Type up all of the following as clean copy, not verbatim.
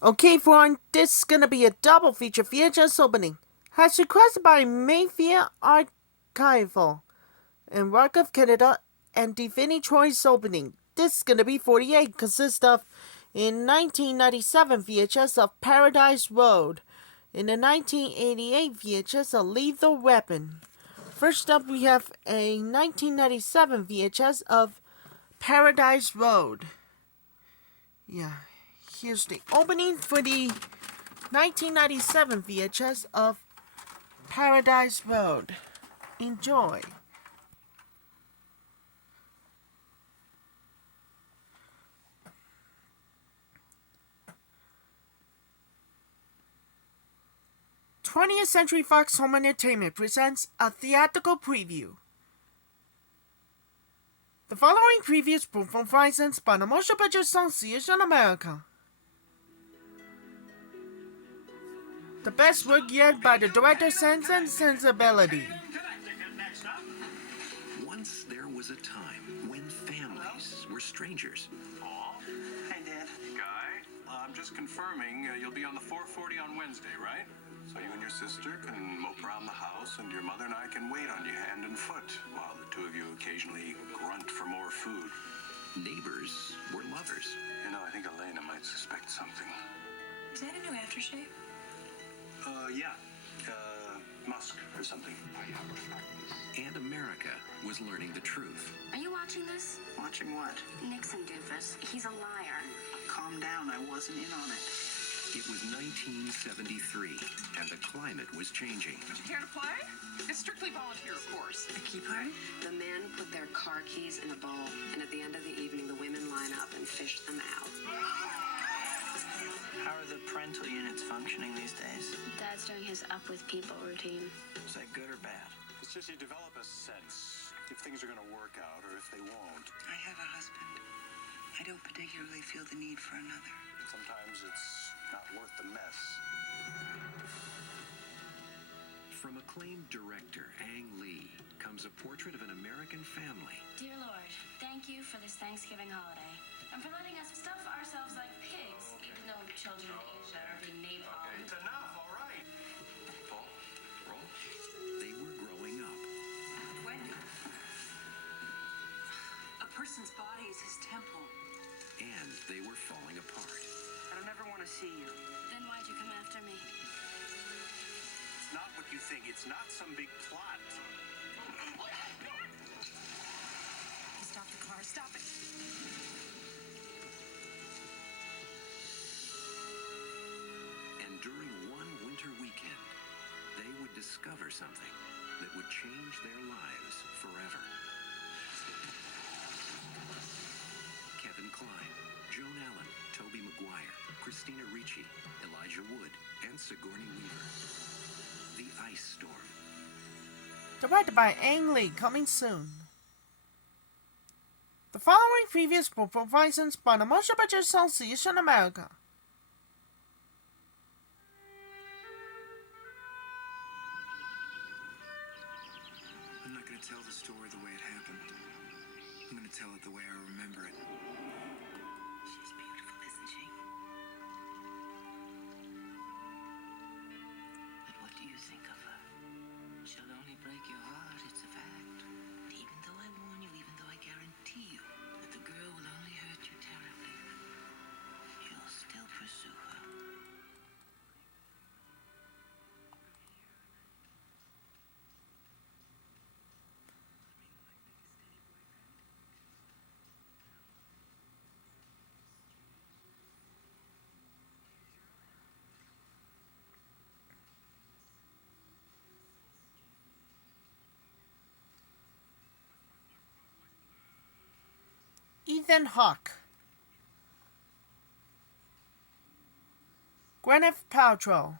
Okay, everyone, this is gonna be a double feature VHS opening. As requested by MayfieldArchival and RockOfCanada and DevinnyTroyOpenings. This is gonna be 48, consists of in 1997 VHS of Paradise Road, in the 1988 VHS of Lethal Weapon. First up, we have a 1997 VHS of Paradise Road. Yeah, here's the opening for the 1997 VHS of Paradise Road. Enjoy. '20th Century Fox Home Entertainment presents a theatrical preview. The following preview is licensed by the Motion Picture Association of America. The best work yet by the director Sense and Sensibility. Once there was a time when families were strangers. Hey, Dad. Guy, I'm just confirming you'll be on the 440 on Wednesday, right? So you and your sister can mope around the house, and your mother and I can wait on you hand and foot, while the two of you occasionally grunt for more food. Neighbors were lovers. You know, I think Elena might suspect something. Is that a new aftershave? Yeah. Musk or something. And America was learning the truth. Are you watching this? Watching what? Nixon doofus. He's a liar. Calm down. I wasn't in on it. It was 1973, and the climate was changing. Would you care to play? It's strictly volunteer, of course. A key party? The men put their car keys in a bowl, and at the end of the evening, the women line up and fish them out. How are the parental units functioning these days? Dad's doing his up with people routine. Is that good or bad? It's just you develop a sense if things are going to work out or if they won't. I have a husband. I don't particularly feel the need for another. Sometimes it's not worth the mess. From acclaimed director Ang Lee comes a portrait of an American family. Dear Lord, thank you for this Thanksgiving holiday, and for letting us stuff ourselves like pigs, even though children in Asia are being napalm. It's enough, all right. Paul, roll. They were growing up. Wendy. A person's body is his temple. And they were falling apart. I don't ever want to see you. Then why'd you come after me? It's not what you think. It's not some big plot. Stop the car. Stop it. And during one winter weekend, they would discover something that would change their lives forever. Kevin Kline, Joan Allen, Tobey Maguire, Christina Ricci, Elijah Wood, and Sigourney Weaver. The Ice Storm. Directed by Ang Lee, coming soon. The following preview is licensed by the Motion Picture Association of America. I'm not going to tell the story the way it happened. I'm going to tell it the way I remember it. She's beautiful, isn't she? But what do you think of her? She'll only break your heart, it's a fact. But even though I warn you, even though I guarantee you that the girl will only hurt you terribly, you'll still pursue her. Ethan Hawke, Gwyneth Paltrow,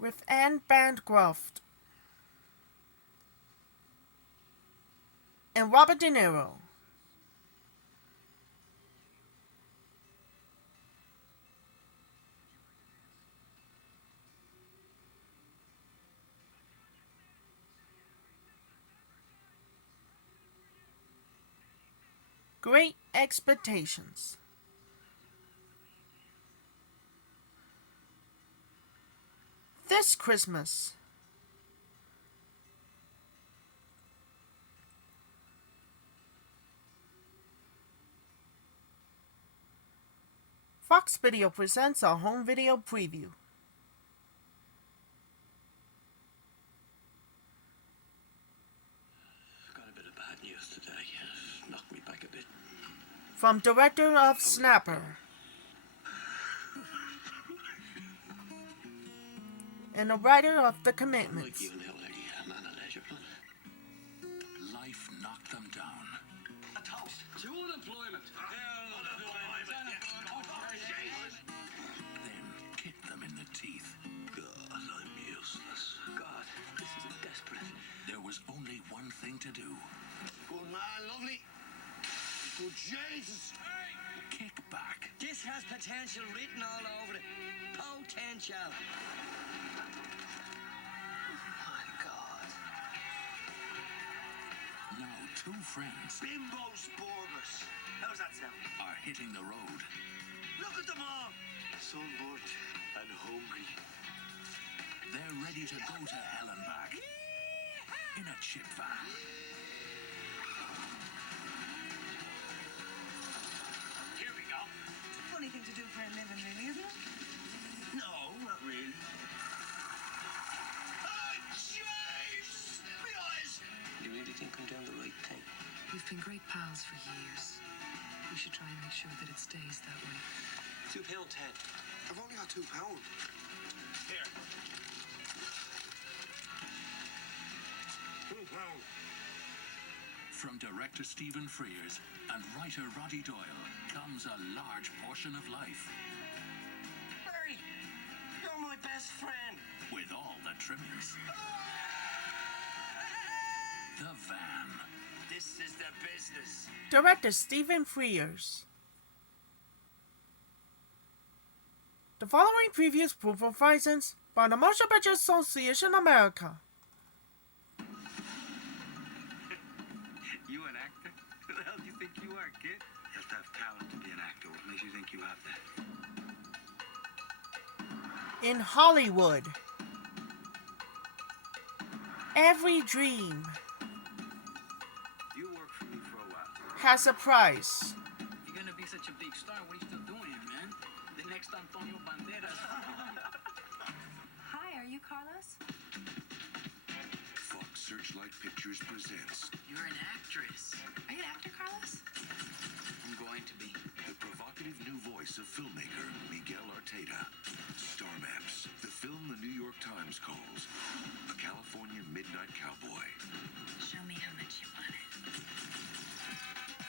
with Anne Bancroft and Robert De Niro. Great Expectations. this Christmas. Fox Video presents a home video preview. Got a bit of bad news today. Knocked me back a bit. From director of Snapper and a writer of The Commitments. Like you now, lady, a man of leisure plan. Life knocked them down. A toast to unemployment. Then kicked them in the teeth. God, I'm useless. God, this is desperate. There was only one thing to do. Good man, lovely. Good Jesus. Kick back. This has potential written all over it. Potential. My God. Now two friends Bimbo's Burgers. How's that sound? are hitting the road. Look at them all. Sunburnt and hungry. They're ready to go to hell and back. In a chip van. Here we go. Funny thing to do for a living, really, isn't it? No, not really. Oh, jeez! My eyes! You really think I'm doing the right thing? We've been great pals for years. We should try and make sure that it stays that way. £2.10. I've only got £2. Here. £2. From director Stephen Frears and writer Roddy Doyle comes a large portion of life Barry, you're my best friend. with all the trimmings. The Van. This is the business. Director Stephen Frears. The following preview is proof of license by the Motion Picture Association America. You an actor? Who the hell do you think you are, kid? You have to have talent to be an actor. What makes you think you have that? In Hollywood, every dream You worked for me for a while. has a price. You're gonna be such a big star. What are you still doing here, man? The next Antonio Banderas. Hi, are you Carlos? Fox Searchlight Pictures presents You're an actress. Are you an actor, Carlos? I'm going to be. the provocative new voice of filmmaker Miguel Arteta. Star Maps, the film the New York Times calls a California midnight cowboy. Show me how much you want it.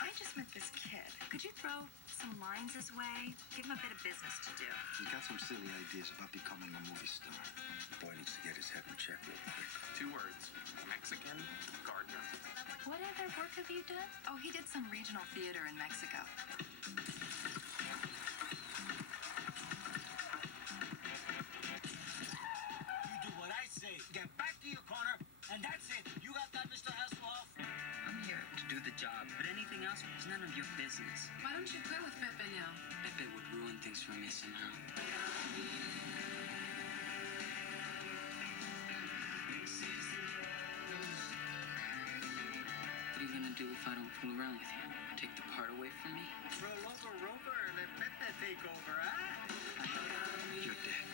I just met this kid. Could you throw some lines his way? Give him a bit of business to do. He's got some silly ideas about becoming a movie star. The boy needs to get his head in check real quick. 2 words. Mexican gardener. What other work have you done? Oh, he did some regional theater in Mexico. You do what I say. Get back to your corner, and that's it. You got that, Mr. Hasselhoff? I'm here to do the job, but anything else is none of your business. Why don't you quit with Pepe now? Pepe would ruin things for me somehow. What are you gonna do if I don't fool around with you? Take the part away from me? Roll over, Rover, and let Pepe take over, huh? You're dead.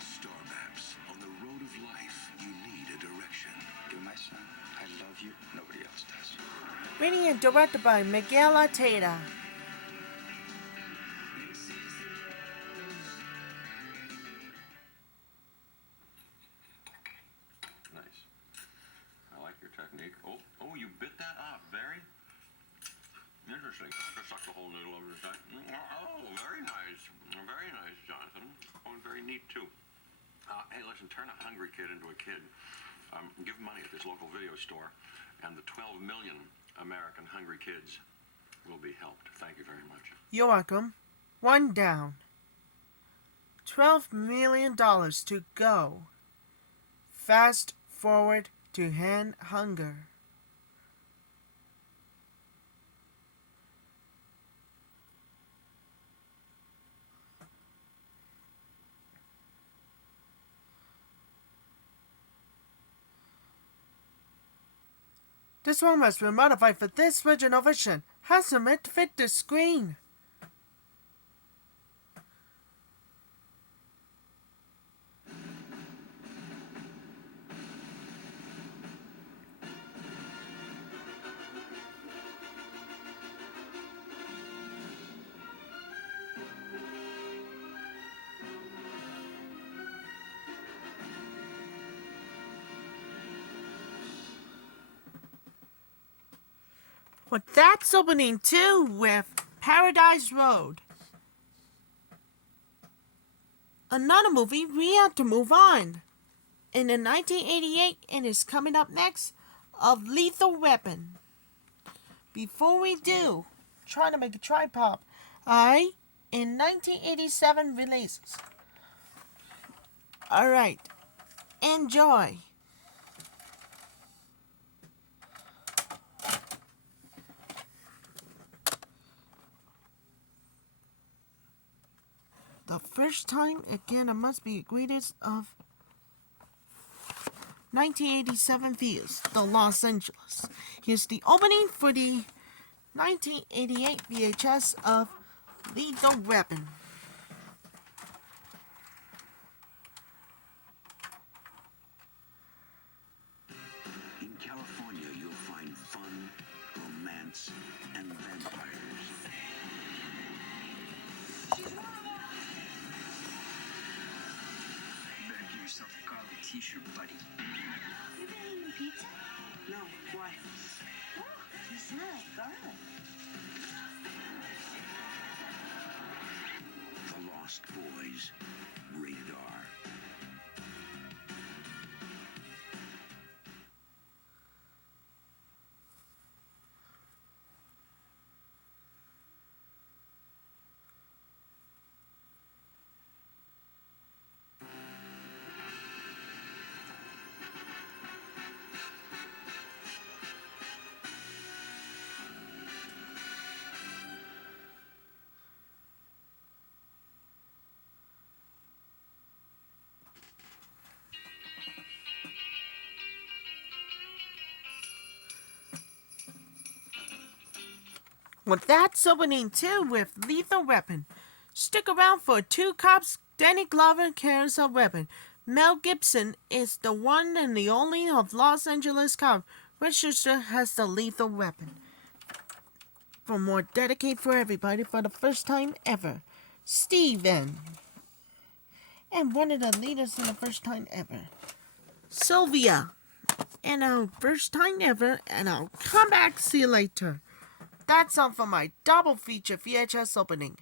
Star Maps, on the road of life, you need a direction. You're my son. I love you. Nobody else does. Written and directed by Miguel Arteta. Nice. I like your technique. Oh, you bit that off, Barry. Interesting. Just like the whole noodle over the side. Oh, very nice. Very nice, Jonathan. Oh, and very neat, too. Hey, listen, turn a hungry kid into a kid. Give money at this local video store, and the 12 million American hungry kids will be helped. Thank you very much. You're welcome. One down. $12 million to go. Fast forward to end hunger. This one must be modified for this original version. Has it meant to fit the screen? Well, that's opening 2 with Paradise Road. Another movie, we have to move on. In 1988, and is coming up next, of Lethal Weapon. Before we do, trying to make a tripod, in 1987 releases. Alright, enjoy. The first time, again, it must be the greatest of 1987 views, the Los Angeles. Here's the opening for the 1988 VHS of Lethal Weapon. In California, you'll find fun, romance, and vampires. Yourself a garlic t-shirt, buddy. You been eating pizza? No, why? Oh, you smell like garlic. The Lost Boys. Rated R. Well, that's opening 2 with Lethal Weapon. Stick around for 2 cops. Danny Glover carries a weapon. Mel Gibson is the one and the only of Los Angeles cop registered has the lethal weapon. For more dedicate for everybody for the first time ever, Steven. And one of the leaders in the first time ever, Sylvia. And our first time ever, and I'll come back, see you later. That's all for my double feature VHS opening.